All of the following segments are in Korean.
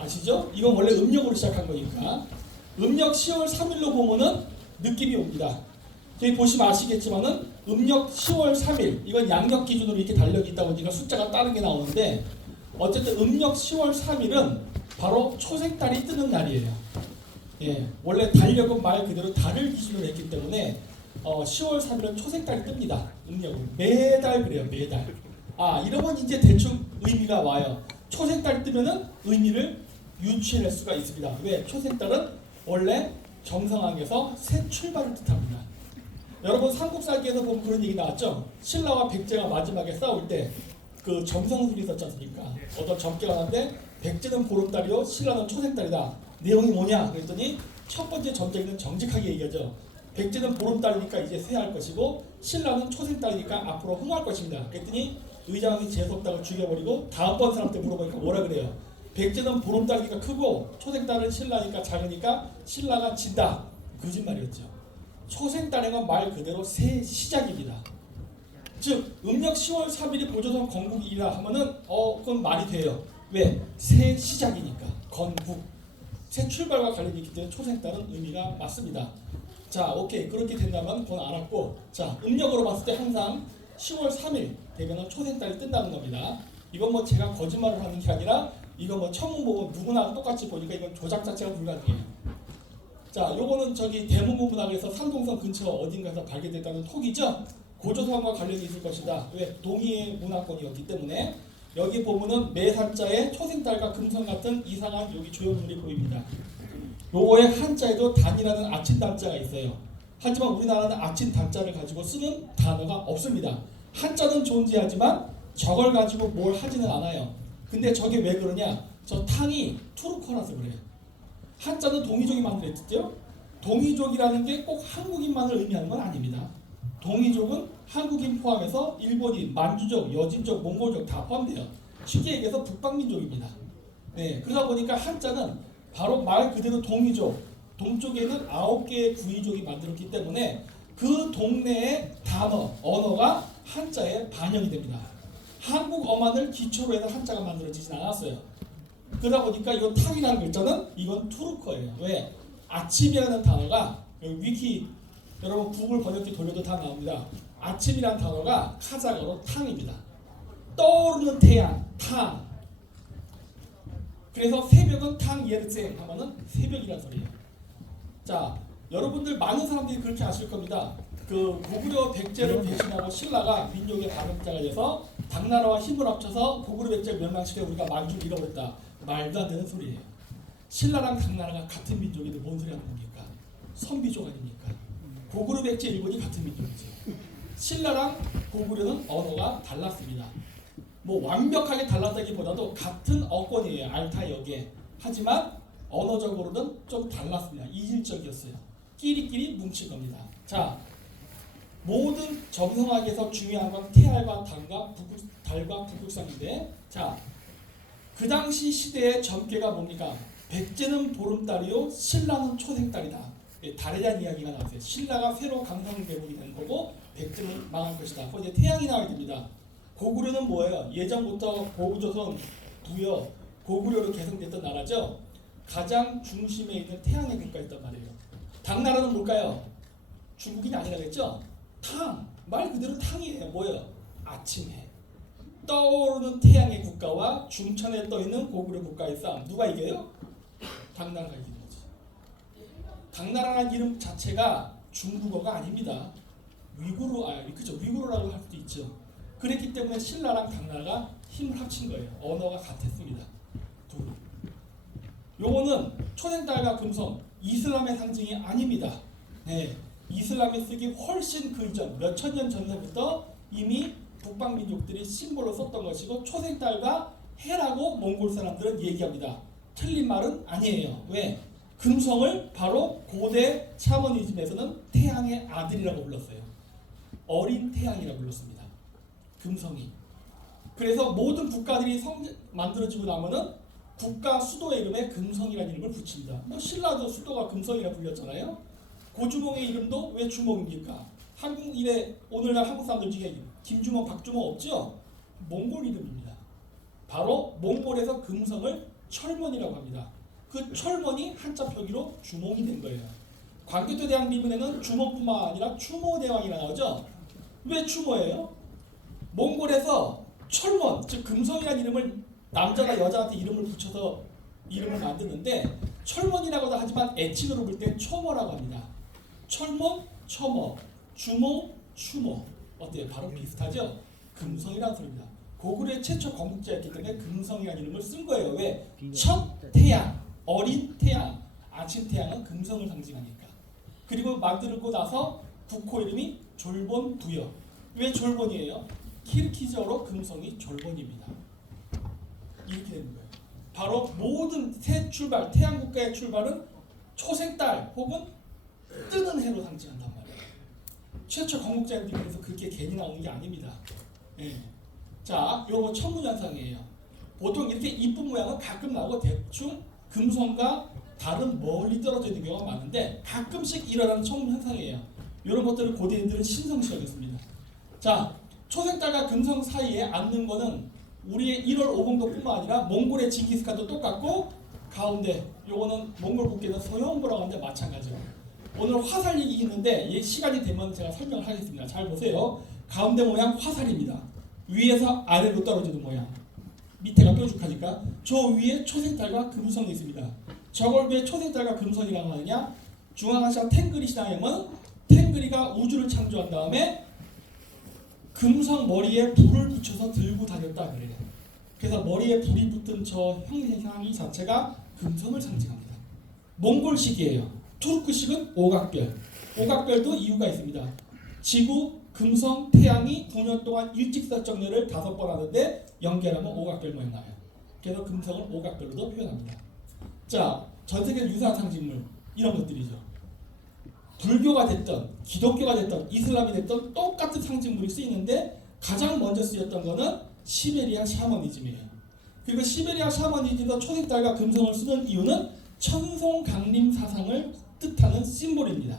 아시죠? 이건 원래 음력으로 시작한 거니까 음력 10월 3일로 보면은 느낌이 옵니다. 여기 보시면 아시겠지만은 음력 10월 3일 이건 양력 기준으로 이렇게 달력이 있다 보니까 숫자가 다르게 나오는데 어쨌든 음력 10월 3일은 바로 초생달이 뜨는 날이에요. 예, 원래 달력은 말 그대로 달을 기준으로 했기 때문에 10월 3일은 초생달이 뜹니다. 음력은 매달 그래요. 매달. 이러면 이제 대충 의미가 와요. 초생달 뜨면은 의미를 유추해낼 수가 있습니다. 왜? 초생달은 원래 정성왕에서 새 출발을 뜻합니다. 여러분 삼국사기에서 보면 그런 얘기 나왔죠. 신라와 백제가 마지막에 싸울 때 그 점성술이 있었지 않습니까? 어떤 점괘가 나는데 백제는 보름달이요 신라는 초생달이다. 내용이 뭐냐? 그랬더니 첫 번째 점괘는 정직하게 얘기하죠. 백제는 보름달이니까 이제 쇠할 것이고 신라는 초생달이니까 앞으로 흥할 것입니다. 그랬더니 의장이 재수없다고 죽여버리고 다음번 사람한테 물어보니까 뭐라 그래요? 백제는 보름달이니까 크고 초생달은 신라니까 작으니까 신라가 진다. 거짓말이었죠. 초생달의 건 말 그대로 새 시작입니다. 즉 음력 10월 3일이 고조선 건국이라 하면은 그건 말이 돼요. 왜? 새 시작이니까 건국 새 출발과 관련이 있기 때문에 초생달은 의미가 맞습니다. 자, 오케이. 그렇게 된다면 그건 알았고, 자, 음력으로 봤을 때 항상 10월 3일 되면은 초생달이 뜬다는 겁니다. 이건 뭐 제가 거짓말을 하는 게 아니라 이거 뭐 천문 보고 누구나 똑같이 보니까 이건 조작 자체가 불가능해요. 자, 요거는 저기 대문문학에서 산동성 근처 어딘가에서 발견됐다는 톡이죠. 고조선과 관련이 있을 것이다. 왜? 동의의 문화권이었기 때문에 여기 보면은 매산자에 초생달과 금성 같은 이상한 여기 조형물이 보입니다. 요거의 한자에도 단이라는 아침 단자가 있어요. 하지만 우리나라는 아침 단자를 가지고 쓰는 단어가 없습니다. 한자는 존재하지만 저걸 가지고 뭘 하지는 않아요. 근데 저게 왜 그러냐? 저 탕이 투르커라서 그래요. 한자는 동이족이 만들었죠? 동이족이라는 게 꼭 한국인만을 의미하는 건 아닙니다. 동이족은 한국인 포함해서 일본인, 만주족, 여진족, 몽골족 다 포함돼요. 쉽게 얘기해서 북방민족입니다. 네, 그러다 보니까 한자는 바로 말 그대로 동이족, 동쪽에는 9개의 구이족이 만들었기 때문에 그 동네의 단어, 언어가 한자에 반영이 됩니다. 한국 어만을 기초로 해서 한자가 만들어지진 않았어요. 그러다 보니까 이 탕이라는 글자는 이건 투르커예요. 왜? 아침이라는 단어가 위키 여러분 구글 번역기 돌려도 다 나옵니다. 아침이라는 단어가 카자흐어로 탕입니다. 떠오르는 태양, 탕. 그래서 새벽은 탕 예르생 하면은 새벽이라는 소리예요. 자, 여러분들 많은 사람들이 그렇게 아실 겁니다. 그 고구려 백제를 대신하고 신라가 민족의 다급자가 돼서 당나라와 힘을 합쳐서 고구려 백제를 멸망시켜 우리가 만주를 잃어버렸다. 말도 안 되는 소리예요. 신라랑 당나라가 같은 민족인데 뭔 소리 하는 겁니까? 선비족 아닙니까? 고구려 백제 일본이 같은 민족이죠. 신라랑 고구려는 언어가 달랐습니다. 뭐 완벽하게 달랐다기보다도 같은 어권이에요. 알타 역에. 하지만 언어적으로는 좀 달랐습니다. 이질적이었어요. 끼리끼리 뭉칠 겁니다. 자, 모든 점성학에서 중요한 건 태알과 달과 북극성인데, 자, 그 당시 시대의 점괘가 뭡니까? 백제는 보름달이요, 신라는 초생달이다. 달에 대한 이야기가 나왔어요. 신라가 새로 강성대국이 된 거고 백제는 망할 것이다. 거기에 태양이 나와야 됩니다. 고구려는 뭐예요? 예전부터 고구조선 부여 고구려로 개성됐던 나라죠. 가장 중심에 있는 태양의 국가였단 말이에요. 당나라는 뭘까요? 중국인이 아니라겠죠? 탕, 말 그대로 탕이에요. 뭐예요? 아침해. 떠오르는 태양의 국가와 중천에 떠있는 고구려 국가의 싸움. 누가 이겨요? 당나라가 이기는 거지. 당나라라는 이름 자체가 중국어가 아닙니다. 위구르라고 할 수도 있죠. 그랬기 때문에 신라랑 당나라가 힘을 합친 거예요. 언어가 같았습니다. 둘. 요거는 초생달과 금성, 이슬람의 상징이 아닙니다. 네, 이슬람이 쓰기 훨씬 그 이전 몇 천 년 전부터 이미 북방 민족들이 심볼로 썼던 것이고 초생달과 해라고 몽골 사람들은 얘기합니다. 틀린 말은 아니에요. 왜? 금성을 바로 고대 샤머니즘에서는 태양의 아들이라고 불렀어요. 어린 태양이라고 불렀습니다. 금성이. 그래서 모든 국가들이 만들어지고 나면은 국가 수도의 이름에 금성이라는 이름을 붙입니다. 뭐 신라도 수도가 금성이라 불렸잖아요. 고주몽의 이름도 왜 주몽입니까? 한국인의 오늘날 한국 사람들 중에 김주몽, 박주몽 없죠? 몽골 이름입니다. 바로 몽골에서 금성을 철문이라고 합니다. 그 철문이 한자 표기로 주몽이 된 거예요. 광교토 대왕 비문에는 주몽뿐만 아니라 추모대왕이라 나오죠. 왜 추모예요? 몽골에서 철문, 즉 금성이라는 이름을 남자가 여자한테 이름을 붙여서 이름을 만드는데 철문이라고도 하지만 애칭으로 부를 때 초모라고 합니다. 철문, 초모, 주몽, 추모. 어때요? 바로 비슷하죠? 금성이라는 소리입니다. 고구려의 최초 건국자였기 때문에 금성이라는 이름을 쓴 거예요. 왜? 첫 태양, 어린 태양, 아침 태양은 금성을 상징하니까. 그리고 만들고 나서 국호 이름이 졸본부여. 왜 졸본이에요? 키르키즈어로 금성이 졸본입니다. 이렇게 되는 거예요. 바로 모든 새 출발, 태양 국가의 출발은 초생달 혹은 뜨는 해로 상징한단 말이에요. 최초 건국자인데 그래서 그렇게 괜히 나오는 게 아닙니다. 예. 자, 요거 천문현상이에요. 보통 이렇게 이쁜 모양은 가끔 나오고 대충 금성과 다른 멀리 떨어져 있는 경우가 많은데 가끔씩 일어나는 천문현상이에요. 이런 것들을 고대인들은 신성시 여겼습니다. 자, 초생달과 금성 사이에 앉는 거는 우리의 1월 오봉도뿐만 아니라 몽골의 징기스칸도 똑같고 가운데 요거는 몽골 국기는 소형부라고 하는데 마찬가지예요. 오늘 화살 얘기 있는데 시간이 되면 제가 설명을 하겠습니다. 잘 보세요. 가운데 모양 화살입니다. 위에서 아래로 떨어지는 모양. 밑에가 뾰족하니까 저 위에 초생달과 금성이 있습니다. 저걸 왜 초생달과 금성이라고 하느냐? 중앙아시아 탱그리 신앙에는 탱그리가 우주를 창조한 다음에 금성 머리에 불을 붙여서 들고 다녔다 그래요. 그래서 머리에 불이 붙은 저 형상이 자체가 금성을 상징합니다. 몽골식이에요. 투르크식은 오각별. 오각별도 이유가 있습니다. 지구, 금성, 태양이 9년 동안 일직사정렬을 5번 하는데 연결하면 오각별 모양 나와요. 그래서 금성을 오각별로도 표현합니다. 자, 전 세계 유사한 상징물 이런 것들이죠. 불교가 됐던, 기독교가 됐던, 이슬람이 됐던 똑같은 상징물이 쓰이는데 가장 먼저 쓰였던 거는 시베리아 샤머니즘이에요. 그리고 시베리아 샤머니즘에서 초생달과 금성을 쓰는 이유는 천송 강림 사상을 뜻하는 심볼입니다.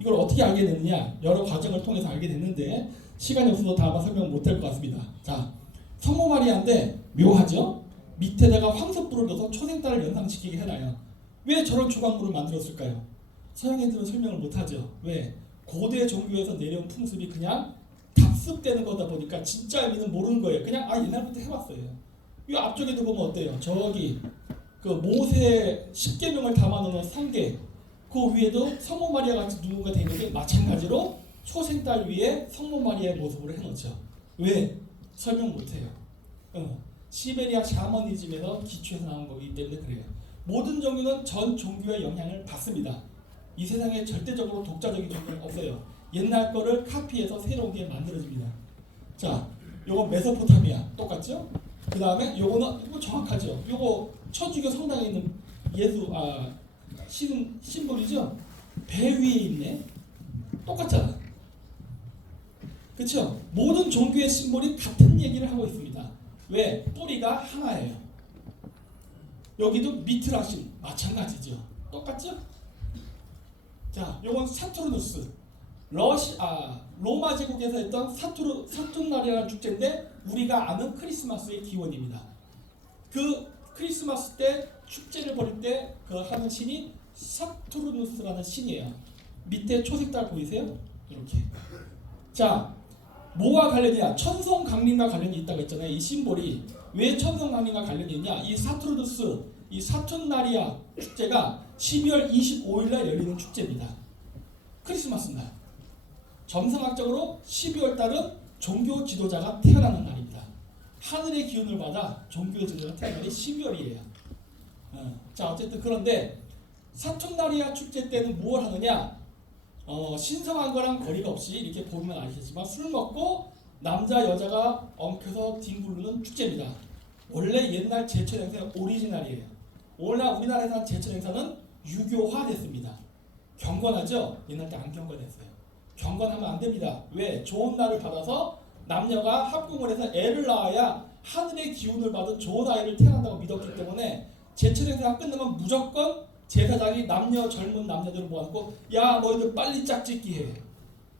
이걸 어떻게 알게 됐느냐? 여러 과정을 통해서 알게 됐는데 시간이 없어서 다 아마 설명 못할 것 같습니다. 자, 성모 마리아인데 묘하죠? 밑에다가 황석불을 넣어서 초생달을 연상시키게 해놔요. 왜 저런 조각물을 만들었을까요? 서양 애들은 설명을 못하죠. 왜? 고대 종교에서 내려온 풍습이 그냥 답습되는 거다 보니까 진짜 의미는 모르는 거예요. 그냥 옛날부터 해왔어요. 이 앞쪽에도 보면 어때요? 저기 그 모세 10계명을 담아놓은 성계 그 위에도 성모 마리아 같이 누군가 되어 있는데 마찬가지로 초생달 위에 성모 마리아의 모습으로 해놓죠. 왜? 설명 못해요. 시베리아 샤머니즘에서 기초해서 나온 거기 때문에 그래요. 모든 종교는 전 종교의 영향을 받습니다. 이 세상에 절대적으로 독자적인 종교는 없어요. 옛날 거를 카피해서 새로운 게 만들어집니다. 자, 요거 메소포타미아 똑같죠? 그 다음에 요거는 이거 정확하죠? 요거 천주교 성당에 있는 심볼이죠? 배 위에 있네. 똑같잖아. 그렇죠? 모든 종교의 심볼이 같은 얘기를 하고 있습니다. 왜? 뿌리가 하나예요. 여기도 미트라신 마찬가지죠. 똑같죠? 자, 요건 사투르누스. 로마 제국에서 했던 사툰날이라는 축제인데 우리가 아는 크리스마스의 기원입니다. 그 크리스마스 때 축제를 벌일 때 그 하는 신이 사투르누스라는 신이에요. 밑에 초색달 보이세요? 이렇게. 자, 뭐와 관련이냐? 천성 강림과 관련이 있다고 했잖아요. 이 심볼이 왜 천성 강림과 관련이 있냐? 이 사투르누스, 이 사툰나리아 축제가 12월 25일 날 열리는 축제입니다. 크리스마스 날. 점성학적으로 12월 달은 종교 지도자가 태어나는 날입니다. 하늘의 기운을 받아 종교 지도자가 태어나는 날이 12월이에요. 자, 어쨌든 그런데 사툰나리아 축제 때는 뭘 하느냐? 신성한 거랑 거리가 없이 이렇게 보면 아시겠지만 술 먹고 남자 여자가 엉켜서 뒹구르는 축제입니다. 원래 옛날 제철 행사는 오리지널이에요. 오늘날 우리나라에서 한 제철 행사는 유교화됐습니다. 경건하죠? 옛날 때 안 경건했어요. 경건하면 안 됩니다. 왜? 좋은 날을 받아서 남녀가 합궁을 해서 애를 낳아야 하늘의 기운을 받은 좋은 아이를 태어난다고 믿었기 때문에 제철 행사가 끝나면 무조건 제사장이 젊은 남녀들을 모아놓고 야 너희들 빨리 짝짓기 해.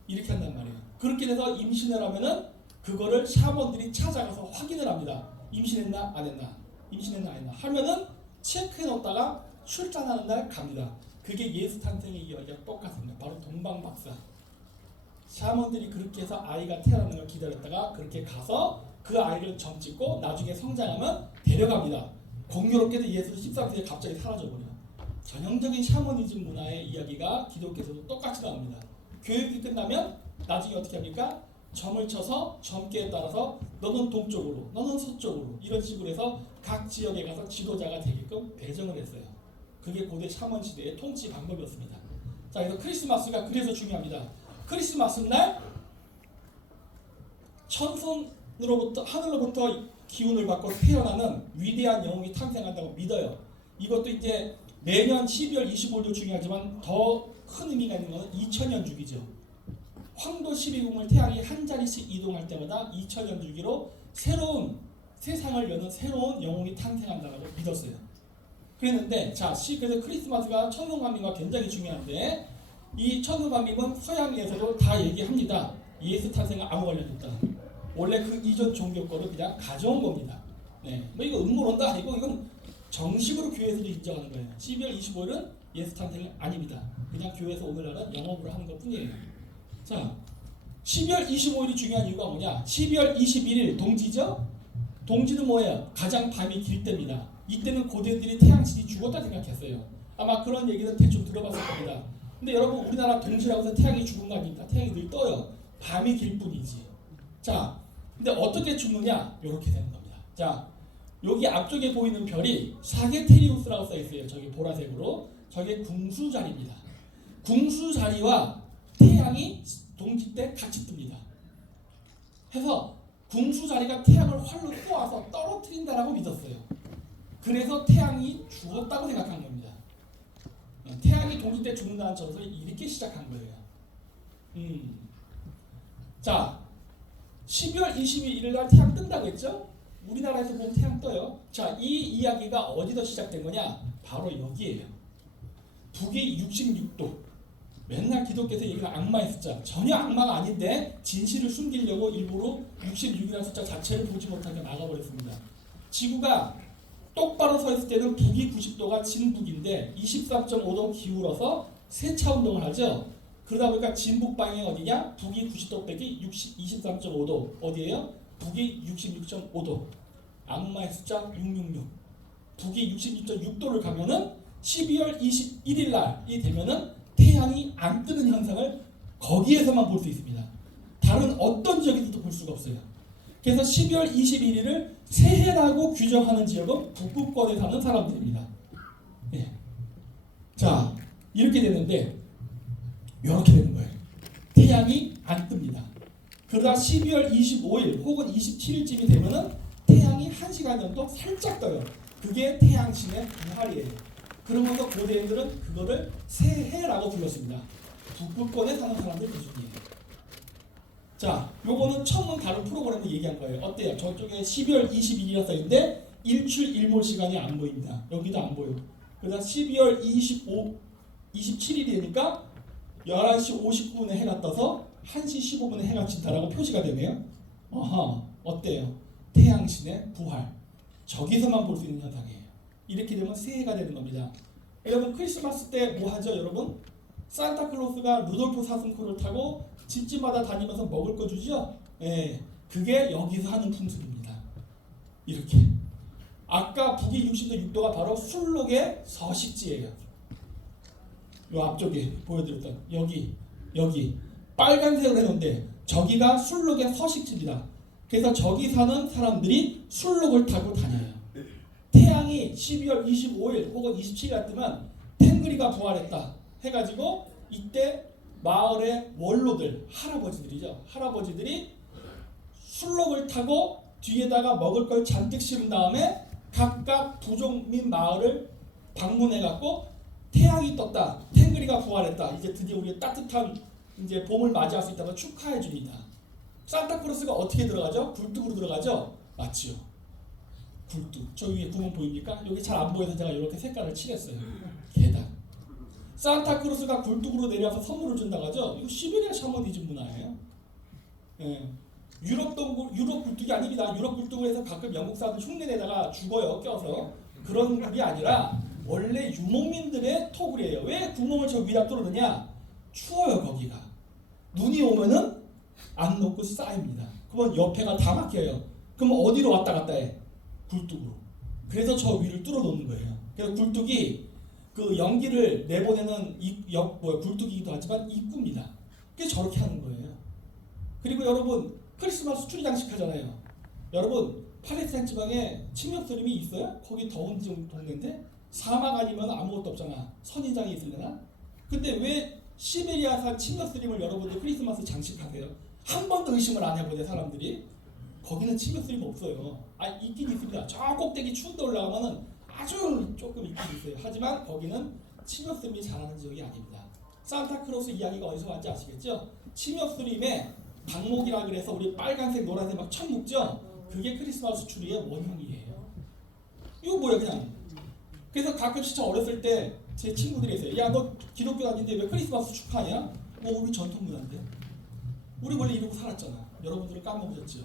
이렇게 한단 말이에요. 그렇게 돼서 임신을 하면은 그거를 샤먼들이 찾아가서 확인을 합니다. 임신했나 안 했나. 임신했나 아니나 하면은 체크해 놓다가 출산하는 날 갑니다. 그게 예수 탄생의 이야기가 똑같습니다. 바로 동방박사. 샤먼들이 그렇게 해서 아이가 태어나는 걸 기다렸다가 그렇게 가서 그 아이를 점찍고 나중에 성장하면 데려갑니다. 공교롭게도 예수 13세에 갑자기 사라져버려요. 전형적인 샤머니즘 문화의 이야기가 기독교에서도 똑같이 나옵니다. 교육이 끝나면 나중에 어떻게 합니까? 점을 쳐서 점괘에 따라서 너는 동쪽으로, 너는 서쪽으로 이런 식으로 해서 각 지역에 가서 지도자가 되게끔 배정을 했어요. 그게 고대 샤먼 시대의 통치 방법이었습니다. 자, 그래서 크리스마스가 그래서 중요합니다. 크리스마스 날 천손으로부터 하늘로부터 기운을 받고 태어나는 위대한 영웅이 탄생한다고 믿어요. 이것도 이제 매년 12월 25일도 중요하지만 더 큰 의미가 있는 것은 2000년 주기죠. 황도 12궁을 태양이 한 자리씩 이동할 때마다 2000년 주기로 새로운 세상을 여는 새로운 영웅이 탄생한다고 믿었어요. 그랬는데 그래서 크리스마스가 천손관림과 굉장히 중요한데 이 천손관림은 서양에서도 다 얘기합니다. 예수 탄생과 아무 관련이 없다. 원래 그 이전 종교 거를 그냥 가져온 겁니다. 네, 뭐 이거 음모론다. 이건 정식으로 교회에서도 인정하는 거예요. 12월 25일은 예수 탄생이 아닙니다. 그냥 교회에서 오늘날은 영업으로 하는 것 뿐이에요. 자, 12월 25일이 중요한 이유가 뭐냐? 12월 21일 동지죠? 동지는 뭐예요? 가장 밤이 길 때입니다. 이때는 고대인들이 태양신이 죽었다 생각했어요. 아마 그런 얘기는 대충 들어봤을 겁니다. 근데 여러분 우리나라 동지라고 해서 태양이 죽은 거 아닙니까? 태양이 늘 떠요. 밤이 길 뿐이지. 자, 근데 어떻게 죽느냐? 이렇게 되는 겁니다. 자, 여기 앞쪽에 보이는 별이 사게테리우스라고 써 있어요. 저기 보라색으로. 저게 궁수자리입니다. 궁수자리와 태양이 동지 때 같이 뜹니다. 해서 궁수자리가 태양을 활로 쏘아서 떨어뜨린다라고 믿었어요. 그래서 태양이 죽었다고 생각한 겁니다. 태양이 동지 때 죽는다는 전설이 이렇게 시작한 거예요. 자, 12월 22일 날 태양 뜬다고 했죠? 우리나라에서 보면 태양 떠요. 자, 이 이야기가 어디서 시작된 거냐? 바로 여기에요. 북위 66도. 맨날 기독교에서 얘기하는 악마의 숫자. 전혀 악마가 아닌데 진실을 숨기려고 일부러 66이라는 숫자 자체를 보지 못하게 막아버렸습니다. 지구가 똑바로 서 있을 때는 북위 90도가 진북인데 23.5도 기울어서 세차 운동을 하죠. 그러다 보니까 진북 방향이 어디냐? 북위 90도 빼기 23.5도. 어디예요? 북위 66.5도. 악마의 숫자 666. 북위 66.6도를 가면은 12월 21일 날이 되면은 태양이 안 뜨는 현상을 거기에서만 볼 수 있습니다. 다른 어떤 지역에서도 볼 수가 없어요. 그래서 12월 21일을 새해라고 규정하는 지역은 북부권에 사는 사람들입니다. 예. 자, 이렇게 되는데 이렇게 되는 거예요. 태양이 안 뜹니다. 그러다 12월 25일 혹은 27일쯤이 되면은 태양이 1시간 정도 살짝 떠요. 그게 태양신의 부활이에요. 그러면서 고대인들은 그거를 새해라고 불렀습니다. 북부권에 사는 사람들 기준이에요. 자, 요거는 천문 다른 프로그램을 얘기한 거예요. 어때요? 저쪽에 12월 22일이라 써있는데 일출 일몰 시간이 안 보입니다. 여기도 안 보여. 그러다 12월 27일이 되니까 11시 59분에 해가 떠서 1시 15분에 해가 진다라고 표시가 되네요. 어허, 어때요? 태양신의 부활. 저기서만 볼 수 있는 현상이에요. 이렇게 되면 새해가 되는 겁니다. 여러분 크리스마스 때 뭐 하죠, 여러분? 산타클로스가 루돌프 사슴코를 타고 집집마다 다니면서 먹을 거 주죠? 예, 그게 여기서 하는 풍습입니다. 이렇게. 아까 북위 60도 6도가 바로 술록의 서식지예요. 요 앞쪽에 보여드렸던 여기 빨간색으로 해놓은데 저기가 술록의 서식지입니다. 그래서 저기 사는 사람들이 술록을 타고 다녀요. 태양이 12월 25일 혹은 27일 뜨면 탱그리가 부활했다 해가지고 이때 마을의 원로들, 할아버지들이죠. 할아버지들이 술록을 타고 뒤에다가 먹을 걸 잔뜩 실은 다음에 각각 부족 및 마을을 방문해갖고 태양이 떴다, 탱그리가 부활했다, 이제 드디어 우리의 따뜻한 이제 봄을 맞이할 수 있다고 축하해 줍니다. 산타크로스가 어떻게 들어가죠? 굴뚝으로 들어가죠? 맞지요. 굴뚝. 저 위에 구멍 보입니까? 여기 잘 안 보여서 제가 이렇게 색깔을 칠했어요. 계단. 산타크로스가 굴뚝으로 내려와서 선물을 준다고 하죠? 이거 시베리아 샤머니즘 문화예요. 예. 유럽 굴뚝이 아닙니다. 유럽 굴뚝을 해서 가끔 영국 사람들 흉내내다가 죽어요, 껴서. 그런 굴이 아니라 원래 유목민들의 토굴이에요. 왜 구멍을 저 위에 뚫어놓냐? 추워요, 거기가. 눈이 오면은 안 녹고 쌓입니다. 그러면 옆에가 다 막혀요. 그럼 어디로 왔다 갔다 해? 굴뚝으로. 그래서 저 위를 뚫어놓는 거예요. 그래서 굴뚝이 그 연기를 내보내는 굴뚝이기도 하지만 입구입니다. 그게 저렇게 하는 거예요. 그리고 여러분 크리스마스 추리 장식 하잖아요. 여러분 팔레스타인 지방에 침략스림이 있어요? 거기 더운 동네인데 사막 아니면 아무것도 없잖아. 선인장이 있으려나? 근데 왜 시베리아산 침략스림을 여러분들 크리스마스 장식하세요? 한 번도 의심을 안 해보네 사람들이. 거기는 침략스림 없어요. 있긴 있습니다. 저 꼭대기 추운 데 올라가면은 아주 조금 있긴 있어요. 하지만 거기는 침략스림이 자라는 지역이 아닙니다. 산타크로스 이야기가 어디서 왔는지 아시겠죠? 침략스림의 방목이라 그래서 우리 빨간색 노란색 막 천 묶죠? 그게 크리스마스 추리의 원형이에요. 이거 뭐야 그냥. 그래서 가끔씩 저 어렸을 때 제 친구들이 있어요. 야 너 기독교 다니는데 왜 크리스마스 축하하냐? 우리 전통 문화인데. 우리 원래 이러고 살았잖아. 여러분들은 까먹으셨죠?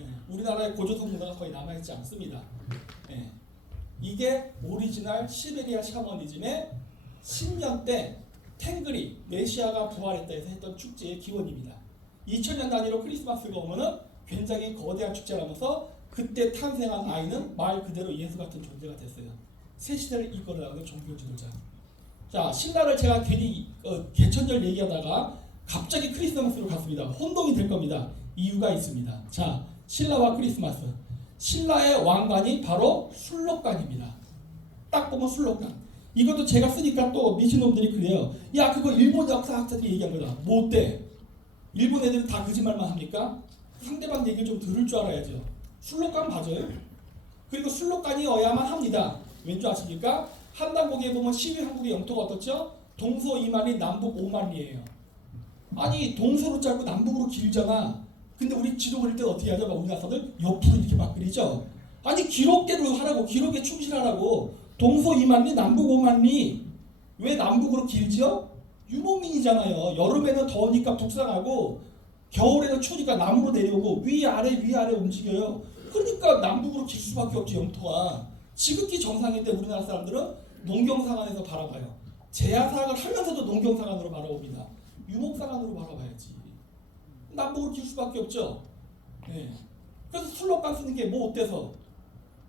예, 우리나라의 고조선 문화가 거의 남아있지 않습니다. 예, 이게 오리지널 시베리아 샤머니즘의 10년 때 탱그리 메시아가 부활했다 해서 했던 축제의 기원입니다. 2000년 단위로 크리스마스가 오면은 굉장히 거대한 축제라면서 그때 탄생한 아이는 말 그대로 예수 같은 존재가 됐어요. 새 시대를 이끌어나가는 종교 지도자. 자, 신라를 제가 괜히 개천절 얘기하다가 갑자기 크리스마스로 갔습니다. 혼동이 될 겁니다. 이유가 있습니다. 자, 신라와 크리스마스. 신라의 왕관이 바로 술록관입니다. 딱 보면 술록관. 이것도 제가 쓰니까 또 미친놈들이 그래요. 야 그거 일본 역사학자들이 얘기한 거다. 뭐 어때? 일본 애들은 다 거짓말만 합니까? 상대방 얘기를 좀 들을 줄 알아야죠. 술록관 맞아요. 그리고 술록관이어야만 합니다. 왠지 아십니까? 한남국에 보면 11한국의 영토가 어떻죠? 동서 2만리, 남북 5만리예요. 아니 동서로 짧고 남북으로 길잖아. 근데 우리 지도 그릴 때 어떻게 하죠? 막 우리나라 사람들 옆으로 이렇게 막 그리죠. 아니 기록대로 하라고. 기록에 충실하라고. 동서 2만리, 남북 5만리. 왜 남북으로 길지요? 유목민이잖아요. 여름에는 더우니까 북상하고 겨울에는 추우니까 남으로 내려오고 위아래 움직여요. 그러니까 남북으로 길 수밖에 없지 영토가. 지극히 정상인데 우리나라 사람들은 농경사관에서 바라봐요. 제야사학을 하면서도 농경사관으로 바라봅니다. 유목사관으로 바라봐야지. 남북으로 길 수밖에 없죠. 네. 그래서 술록관 쓰는 게 뭐 어때서?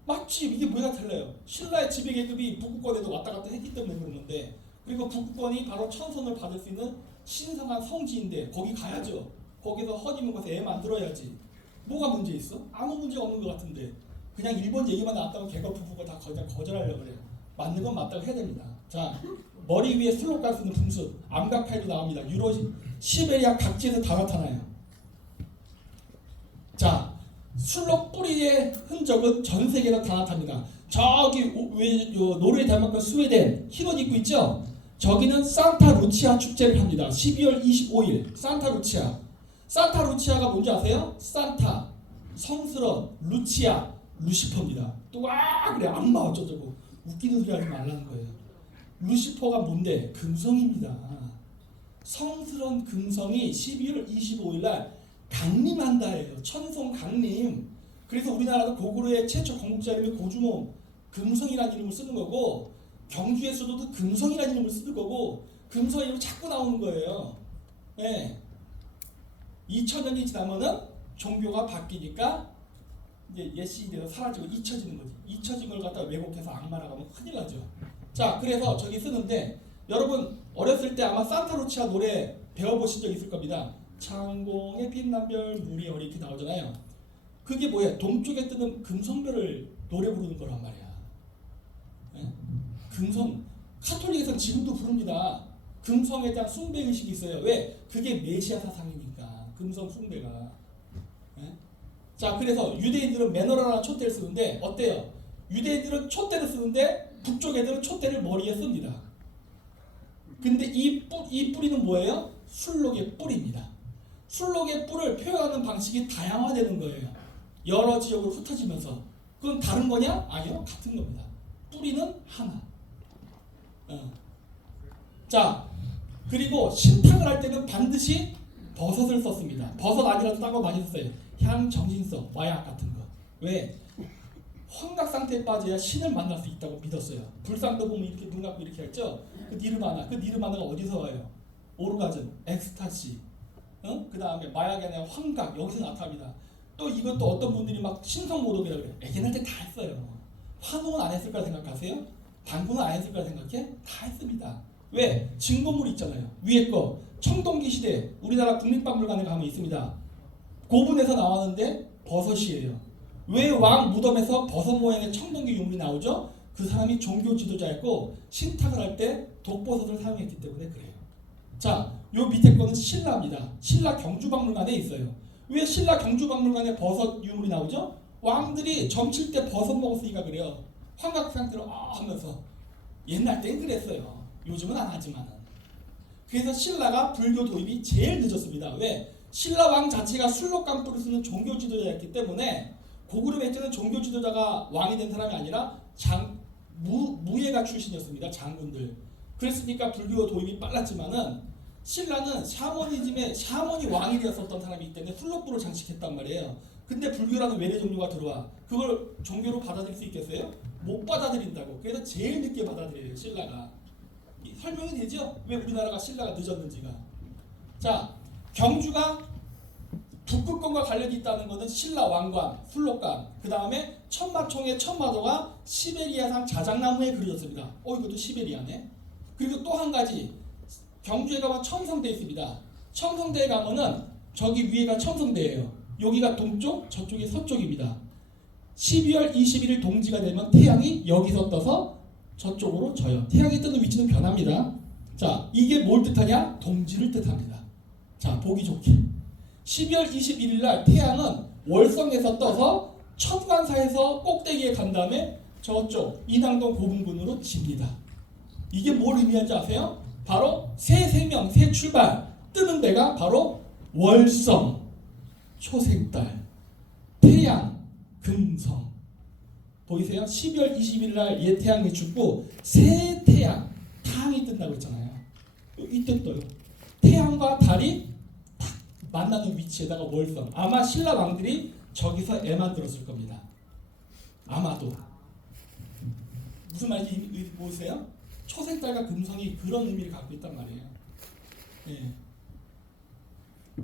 맞지. 이게 뭐가 달라요? 신라의 지배계급이 북구권에도 왔다 갔다 했기 때문에 그러는데, 그리고 북구권이 바로 천선을 받을 수 있는 신성한 성지인데 거기 가야죠. 거기서 허니문 가서 애 만들어야지. 뭐가 문제 있어? 아무 문제 없는 것 같은데 그냥 일본 얘기만 나왔다면 개거 부부가 다 거절하려고 그래요. 맞는 건 맞다고 해야 됩니다. 자, 머리 위에 술록관 쓰는 풍습 암각파에도 나옵니다. 시베리아 각지에서 다 나타나요. 자, 술록 뿌리의 흔적은 전 세계에 다 나타납니다. 저기 노르웨이, 덴마크, 스웨덴 흰 옷 입고 있죠? 저기는 산타 루치아 축제를 합니다. 12월 25일 산타 루치아. 산타 루치아가 뭔지 아세요? 산타, 성스러운, 루치아, 루시퍼입니다. 또 그래 악마 어쩌고 웃기는 소리 하지 말라는 거예요. 루시퍼가 뭔데? 금성입니다. 성스러운 금성이 12월 25일 날 강림한다예요. 천성 강림. 그래서 우리나라도 고구려의 최초 건국자 이름이 고주몽 금성이라는 이름을 쓰는 거고, 경주에서도 금성이라는 이름을 쓰는 거고, 금성 이름이 자꾸 나오는 거예요. 네. 2000년이 지나면은 종교가 바뀌니까 이제 옛 시대에서 사라지고 잊혀지는 거지. 잊혀진 걸 갖다가 왜곡해서 악마라고 하면 큰일 나죠. 자, 그래서 저기 쓰는데 여러분 어렸을 때 아마 산타루치아 노래 배워보신 적 있을 겁니다. 창공의 빛난 별 물이 어리 이렇게 나오잖아요. 그게 뭐야? 동쪽에 뜨는 금성별을 노래 부르는 거란 말이야. 네? 금성. 카톨릭에서는 지금도 부릅니다. 금성에 대한 숭배 의식이 있어요. 왜? 그게 메시아 사상이니까. 금성 숭배가. 네? 자, 그래서 유대인들은 메노라라는 촛대를 쓰는데 어때요? 유대인들은 촛대를 쓰는데 북쪽 애들은 촛대를 머리에 씁니다. 근데 이 뿌리는 뭐예요? 술록의 뿔입니다. 술록의 뿔을 표현하는 방식이 다양화되는 거예요. 여러 지역으로 흩어지면서. 그건 다른 거냐? 아니요, 같은 겁니다. 뿌리는 하나. 자, 그리고 신탁을 할 때는 반드시 버섯을 썼습니다. 버섯 아니라도 딴 거 많이 썼어요. 향정신성, 마약 같은 거. 왜? 환각 상태에 빠져야 신을 만날 수 있다고 믿었어요. 불상도 보면 이렇게 눈 감고 이렇게 했죠. 그 니르바나가 어디서 와요? 오르가즘, 엑스타시, 그 다음에 마약에 대한 환각, 여기서 나타납니다. 또 이것도 어떤 분들이 막 신성모독이라고 그래요. 애견할 때 다 했어요. 환호는 안 했을 거라 생각하세요? 당구는 안 했을 거라 생각해? 다 했습니다. 왜? 증거물이 있잖아요. 위에 거 청동기 시대 우리나라 국립박물관에 가면 있습니다. 고분에서 나왔는데 버섯이에요. 왜 왕 무덤에서 버섯 모양의 청동기 유물이 나오죠? 그 사람이 종교 지도자였고 신탁을 할 때 독버섯을 사용했기 때문에 그래요. 자, 요 밑에 거는 신라입니다. 신라 경주박물관에 있어요. 왜 신라 경주박물관에 버섯 유물이 나오죠? 왕들이 점칠 때 버섯 먹었으니까 그래요. 환각 상태로 하면서 옛날 땐 그랬어요. 요즘은 안 하지만은. 그래서 신라가 불교 도입이 제일 늦었습니다. 왜? 신라 왕 자체가 술록감도를 쓰는 종교 지도자였기 때문에 고구려 때는 종교 지도자가 왕이 된 사람이 아니라 무예가 출신이었습니다. 장군들. 그랬으니까 불교 도입이 빨랐지만은 신라는 샤머니 왕이 되었었던 사람이기 때문에 술록부를 장식했단 말이에요. 근데 불교라는 외래 종교가 들어와. 그걸 종교로 받아들일 수 있겠어요? 못 받아들인다고. 그래서 제일 늦게 받아들여요. 신라가. 설명이 되죠? 왜 우리나라가 신라가 늦었는지가. 자, 경주가 북극권과 관련이 있다는 것은 신라 왕관, 술록감, 그 다음에 천마총의 천마도가 시베리아산 자작나무에 그려졌습니다. 이것도 시베리아네. 그리고 또 한 가지, 경주에 가면 첨성대 있습니다. 첨성대에 가면은 저기 위에가 첨성대예요. 여기가 동쪽, 저쪽이 서쪽입니다. 12월 21일 동지가 되면 태양이 여기서 떠서 저쪽으로 져요. 태양이 뜨는 위치는 변합니다. 자, 이게 뭘 뜻하냐? 동지를 뜻합니다. 자, 보기 좋게. 12월 21일 날 태양은 월성에서 떠서 천관사에서 꼭대기에 간 다음에 저쪽 인왕동 고분군으로 집니다. 이게 뭘 의미하는지 아세요? 바로 새 생명, 새 출발, 뜨는 데가 바로 월성, 초생달, 태양, 금성. 보이세요? 12월 20일 날 옛 태양이 죽고 새 태양, 태양이 뜬다고 했잖아요. 이때 떠요. 태양과 달이 딱 만나는 위치에다가 월성. 아마 신라 왕들이 저기서 애 만들었을 겁니다. 아마도. 무슨 말인지 보세요? 초생달과 금성이 그런 의미를 갖고 있단 말이에요. 예.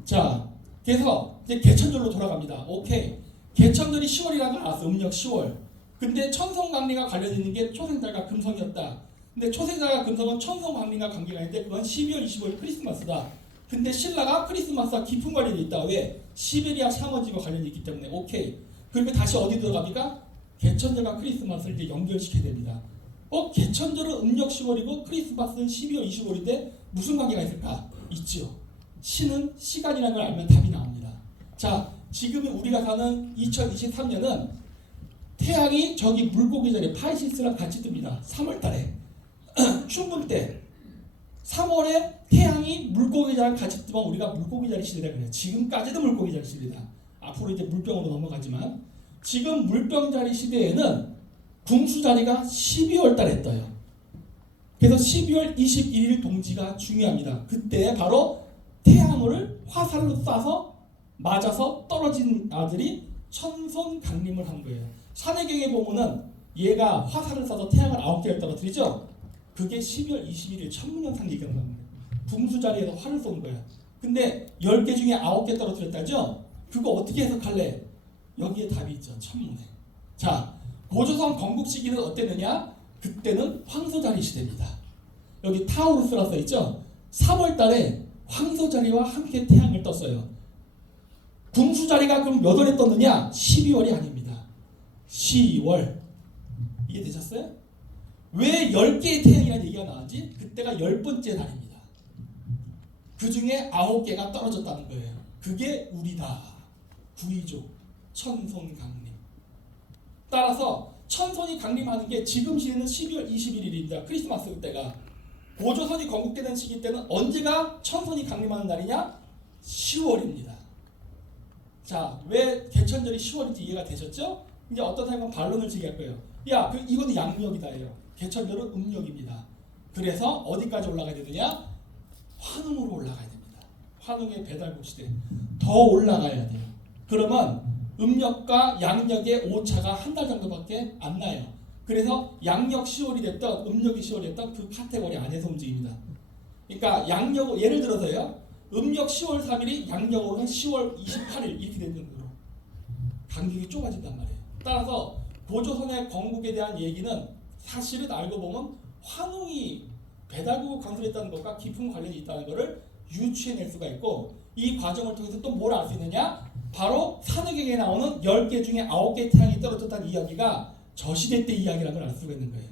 자, 그래서 이제 개천절로 돌아갑니다. 오케이. 개천절이 10월이라고 알았어. 음력 10월. 근데 천성강리가 관련 있는 게 초생달과 금성이었다. 근데 초생달과 금성은 천성강리가 관계가 있는데 그건 12월 25일 크리스마스다. 근데 신라가 크리스마스와 깊은 관련이 있다. 왜? 시베리아 샤머지와 관련이 있기 때문에. 오케이. 그리고 다시 어디 들어갑니까? 개천절과 크리스마스를 이제 연결시켜야 됩니다. 개천절은 음력 10월이고 크리스마스는 12월 25일인데 무슨 관계가 있을까? 있죠. 신은 시간이라는 걸 알면 답이 나옵니다. 자, 지금 우리가 사는 2023년은 태양이 저기 물고기 자리에 파이시스랑 같이 뜹니다. 3월달에 춘분 때 3월에 태양이 물고기 자리랑 같이 뜨면 우리가 물고기 자리 시대라 그래요. 지금까지도 물고기 자리 시대다. 앞으로 이제 물병으로 넘어가지만 지금 물병 자리 시대에는 궁수 자리가 12월달에 떠요. 그래서 12월 21일 동지가 중요합니다. 그때 바로 태양을 화살로 쏴서 맞아서 떨어진 아들이 천손강림을 한 거예요. 산해경에 보면은 얘가 화살을 쏴서 태양을 9개를 떨어뜨리죠. 그게 12월 21일 천문현상 얘기하는 겁니다. 궁수 자리에서 활을 쏜 거야. 근데 10개 중에 9개 떨어뜨렸다죠. 그거 어떻게 해석할래? 여기에 답이 있죠. 천문에. 자, 고조선 건국 시기는 어땠느냐? 그때는 황소자리 시대입니다. 여기 타우루스라 써있죠? 3월달에 황소자리와 함께 태양을 떴어요. 궁수자리가 그럼 몇 월에 떴느냐? 12월이 아닙니다. 10월. 이해되셨어요? 왜 10개의 태양이라는 얘기가 나왔지? 그때가 10번째 달입니다. 그 중에 9개가 떨어졌다는 거예요. 그게 우리다. 구이조, 천손강림. 따라서 천손이 강림하는 게 지금 시에는 12월 21일입니다. 크리스마스 때가. 고조선이 건국되는 시기 때는 언제가 천손이 강림하는 날이냐? 10월입니다. 자, 왜 개천절이 10월인지 이해가 되셨죠? 이제 어떤 사람은 반론을 제기할 거예요. 야, 이거는 양력이다예요. 개천절은 음력입니다. 그래서 어디까지 올라가야 되느냐? 환웅으로 올라가야 됩니다. 환웅의 배달국 시대. 더 올라가야 돼요. 그러면 음력과 양력의 오차가 한 달 정도밖에 안 나요. 그래서 양력 10월이 됐던 음력이 10월이 됐던 그 카테고리 안에서 움직입니다. 그러니까 양력 예를 들어서요. 음력 10월 3일이 양력으로는 10월 28일 이렇게 되는 거로 간격이 좁아진단 말이에요. 따라서 고조선의 건국에 대한 얘기는 사실은 알고 보면 환웅이 배달국을 건설했다는 것과 깊은 관련이 있다는 것을 유추해낼 수가 있고 이 과정을 통해서 또 뭘 알 수 있느냐? 바로 산해경에 나오는 10개 중에 9개 태양이 떨어졌다는 이야기가 저시대 때 이야기라는 걸 알 수가 있는 거예요.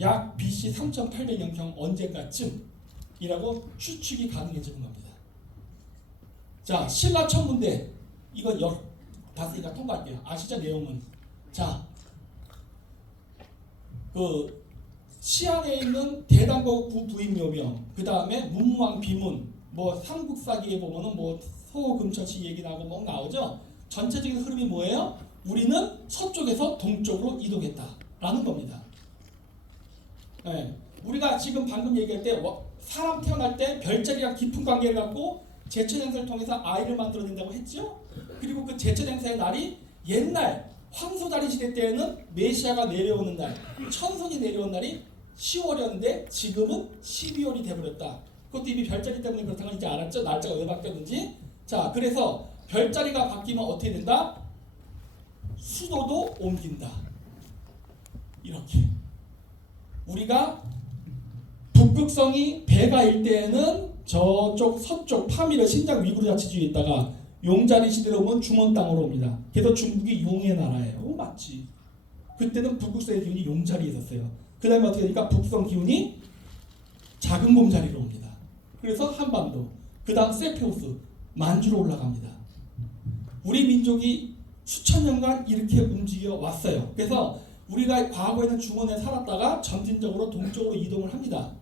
약 BC 3800년경 언젠가쯤이라고 추측이 가능해지는 겁니다. 자, 신라 천문대 이건 봤으니까 통과할게요. 아시죠 내용은? 자, 그 시안에 있는 대단거 부부인묘명, 그 다음에 문무왕 비문, 뭐 삼국사기에 보면은 뭐 소금천시 얘기 나고 뭐 나오죠. 전체적인 흐름이 뭐예요? 우리는 서쪽에서 동쪽으로 이동했다라는 겁니다. 네. 우리가 지금 방금 얘기할 때 사람 태어날 때 별자리랑 깊은 관계를 갖고 제천 행사를 통해서 아이를 만들어낸다고 했죠. 그리고 그 제천 행사의 날이 옛날 황소다리 시대 때에는 메시아가 내려오는 날, 천선이 내려온 날이 10월이었는데 지금은 12월이 돼버렸다. 그것도 이미 별자리 때문에 그렇다는 걸 이제 알았죠. 날짜가 왜 바뀌었는지. 자, 그래서 별자리가 바뀌면 어떻게 된다? 수도도 옮긴다. 이렇게 우리가 북극성이 배가일 때에는 저쪽 서쪽 파밀의 신장 위구르 자치주에 있다가 용자리 시대로 오면 중원 땅으로 옵니다. 그래서 중국이 용의 나라예요. 오, 맞지. 그때는 북극성의 기운이 용자리에 있었어요. 그 다음에 어떻게 되니까 북성 기운이 작은 곰자리로 옵니다. 그래서 한반도, 그 다음 세페우스, 만주로 올라갑니다. 우리 민족이 수천 년간 이렇게 움직여 왔어요. 그래서 우리가 과거에는 중원에 살았다가 점진적으로 동쪽으로 이동을 합니다.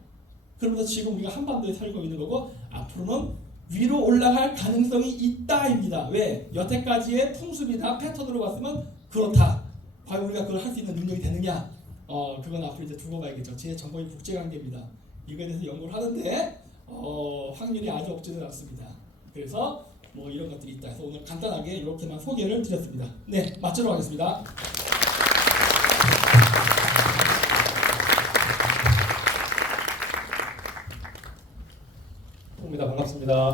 그러면서 지금 우리가 한반도에 살고 있는 거고 앞으로는 위로 올라갈 가능성이 있다입니다. 왜? 여태까지의 풍습이나 패턴으로 봤으면 그렇다. 과연 우리가 그걸 할 수 있는 능력이 되느냐? 그건 앞으로 이제 두고 봐야겠죠. 제 전공이 국제관계입니다. 이거에 대해서 연구를 하는데 확률이 아주 없지는 않습니다. 그래서 뭐 이런 것들이 있다 해서 오늘 간단하게 이렇게만 소개를 드렸습니다. 네, 마치도록 하겠습니다. 반갑습니다.